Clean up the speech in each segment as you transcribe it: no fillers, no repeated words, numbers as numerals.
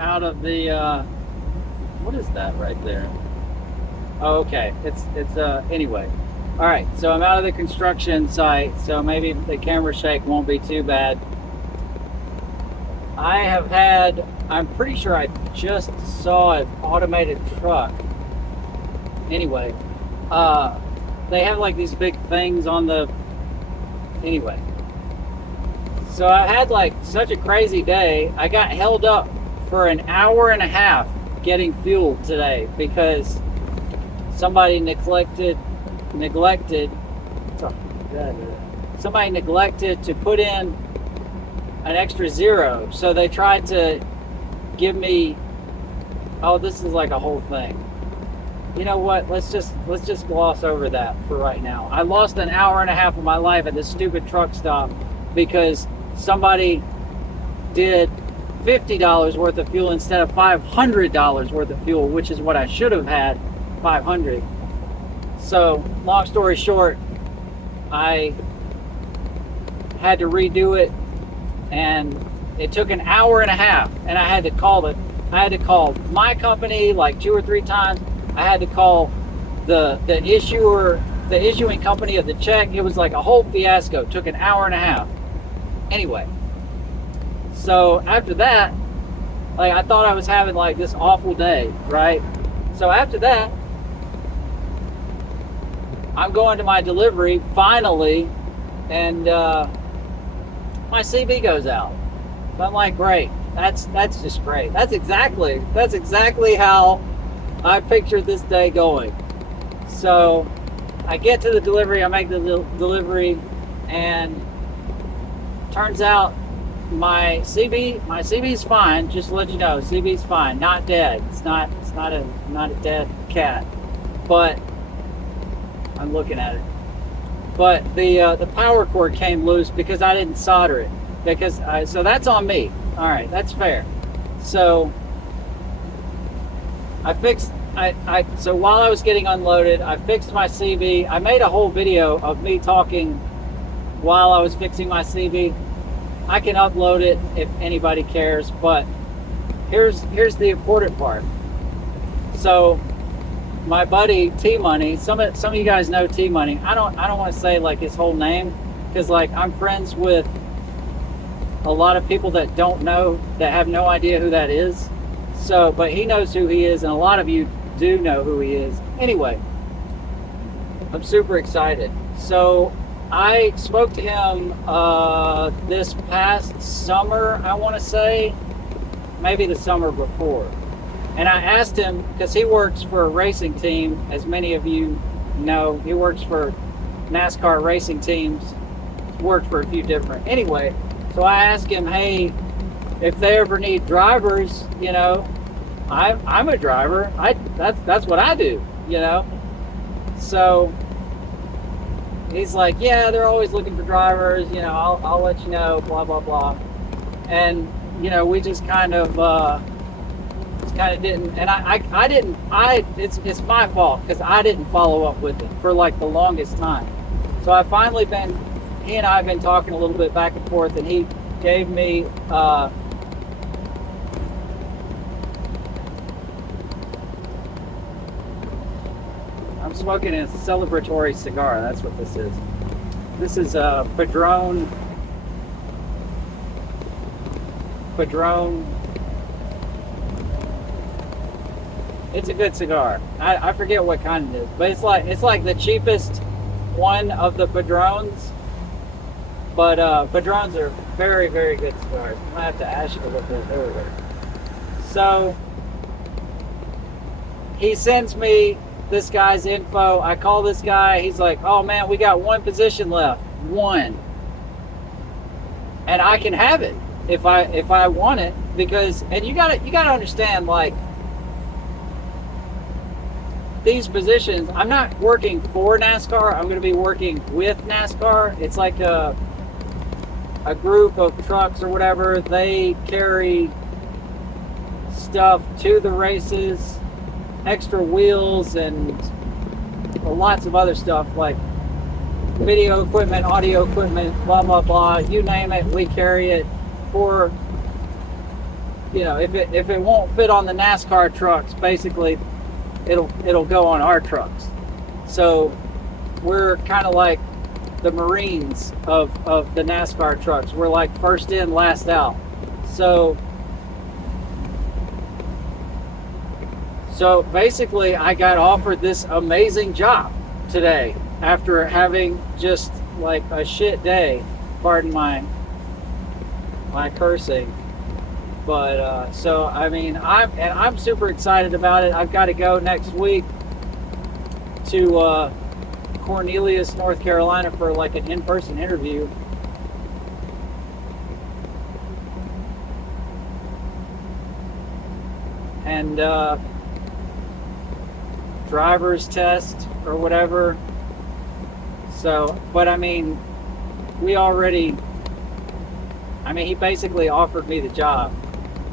out of the, what is that right there? Oh, okay. Anyway. All right. So I'm out of the construction site. So maybe the camera shake won't be too bad. I'm pretty sure I just saw an automated truck. Anyway, they have like these big things on anyway. So I had like such a crazy day. I got held up for an hour and a half getting fuel today because somebody neglected somebody neglected to put in an extra zero. So they tried to give me, oh, this is like a whole thing. You know what? Let's just gloss over that for right now. I lost an hour and a half of my life at this stupid truck stop because somebody did $50 worth of fuel instead of $500 worth of fuel, which is what I should have had, $500. So, long story short, I had to redo it, and it took an hour and a half, and I had to call my company like 2 or 3 times. I had to call the issuing company of the check. It was like a whole fiasco. It took an hour and a half. Anyway, so after that, like I thought I was having like this awful day, right? So after that, I'm going to my delivery finally, and my CB goes out. So I'm like, great. That's just great. That's exactly how I pictured this day going. So I get to the delivery, I make the delivery, and turns out my CB's fine. Just to let you know, CB's fine, not dead. It's not a dead cat, but I'm looking at it. But the power cord came loose because I didn't solder it. So that's on me. All right, that's fair. So so while I was getting unloaded, I fixed my CB. I made a whole video of me talking while I was fixing my CB. I can upload it if anybody cares, but here's the important part. So my buddy T Money, some of you guys know T Money. I don't want to say like his whole name because like I'm friends with a lot of people that have no idea who that is. So, but he knows who he is, and a lot of you do know who he is. Anyway, I'm super excited. So I spoke to him this past summer, I want to say, maybe the summer before. And I asked him, because he works for a racing team, as many of you know, he works for NASCAR racing teams. He's worked for a few different. Anyway, so I asked him, hey, if they ever need drivers, you know, I'm a driver. That's what I do, you know. So he's like, yeah, they're always looking for drivers. You know, I'll let you know. Blah blah blah. And you know, we just kind of didn't. And I didn't. It's my fault because I didn't follow up with it for like the longest time. So I finally he and I have been talking a little bit back and forth, and he gave me. I'm smoking a celebratory cigar. That's what this is. This is a Padron. It's a good cigar. I forget what kind it is, but it's like the cheapest one of the Padrones. But Padrones are very, very good cigars. I'm gonna have to ask you to look at it. There we go. So he sends me this guy's info. I call this guy. He's like, oh man, we got one position left. One. And I can have it if I want it, because, and you gotta understand, like, these positions, I'm not working for NASCAR. I'm going to be working with NASCAR. It's like a group of trucks or whatever. They carry stuff to the races, extra wheels, and lots of other stuff like video equipment, audio equipment, blah blah blah, you name it, we carry it for you know, if it won't fit on the NASCAR trucks, basically it'll go on our trucks. So we're kind of like the Marines of the NASCAR trucks. We're like first in, last out. So basically I got offered this amazing job today after having just like a shit day, pardon my cursing. But so I mean, I'm super excited about it. I've got to go next week to Cornelius, North Carolina for like an in-person interview. And driver's test or whatever. So, but I mean, he basically offered me the job.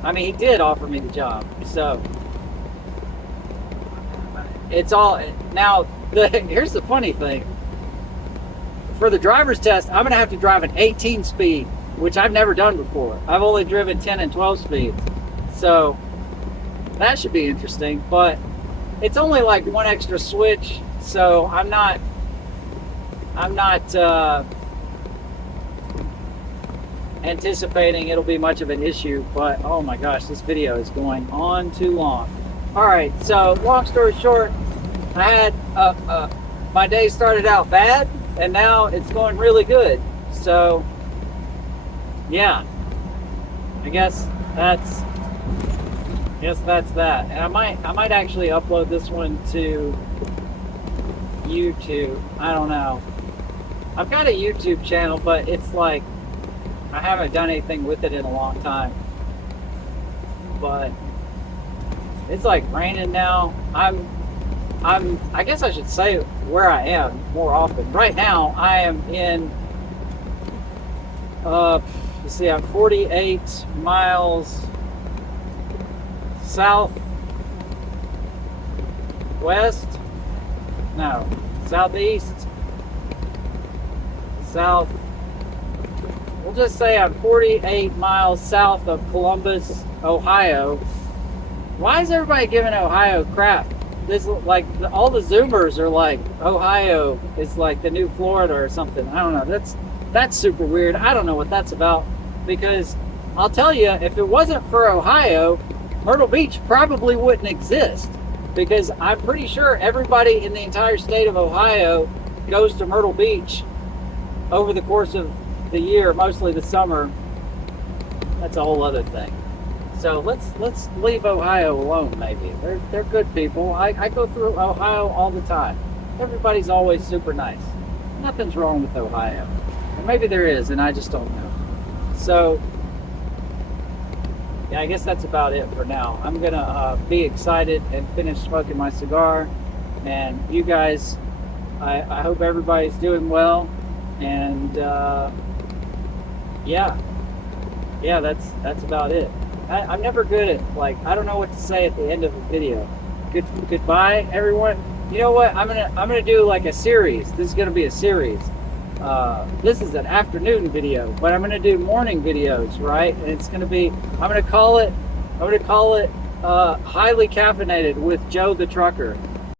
I mean, he did offer me the job. So it's all now. Here's the funny thing. For the driver's test, I'm gonna have to drive an 18 speed, which I've never done before. I've only driven 10 and 12 speeds. So that should be interesting, but it's only like one extra switch, so I'm not anticipating it'll be much of an issue. But oh my gosh, this video is going on too long. All right, so long story short, I had my day started out bad and now it's going really good. So yeah, I guess that's that. And I might actually upload this one to YouTube. I don't know. I've got a YouTube channel, but it's like I haven't done anything with it in a long time. But it's like raining now. I guess I should say where I am more often. Right now I am in let's see, I'm 48 miles southwest, no, southeast, south, we'll just say I'm 48 miles south of Columbus, Ohio. Why is everybody giving Ohio crap? This, like, all the Zoomers are like, Ohio is like the new Florida or something. I don't know, that's super weird. I don't know what that's about, because I'll tell you, if it wasn't for Ohio, Myrtle Beach probably wouldn't exist, because I'm pretty sure everybody in the entire state of Ohio goes to Myrtle Beach over the course of the year, mostly the summer. That's a whole other thing. So let's leave Ohio alone. Maybe they're good people. I go through Ohio all the time. Everybody's always super nice. Nothing's wrong with Ohio. Or maybe there is, and I just don't know. So yeah, I guess that's about it for now. I'm gonna be excited and finish smoking my cigar. And you guys, I hope everybody's doing well. And yeah, that's about it. I'm never good at, like, I don't know what to say at the end of a video. Goodbye, everyone. You know what? I'm gonna do like a series. This is gonna be a series. This is an afternoon video, but I'm gonna do morning videos, right? And it's gonna be, I'm gonna call it highly caffeinated with Joe the Trucker.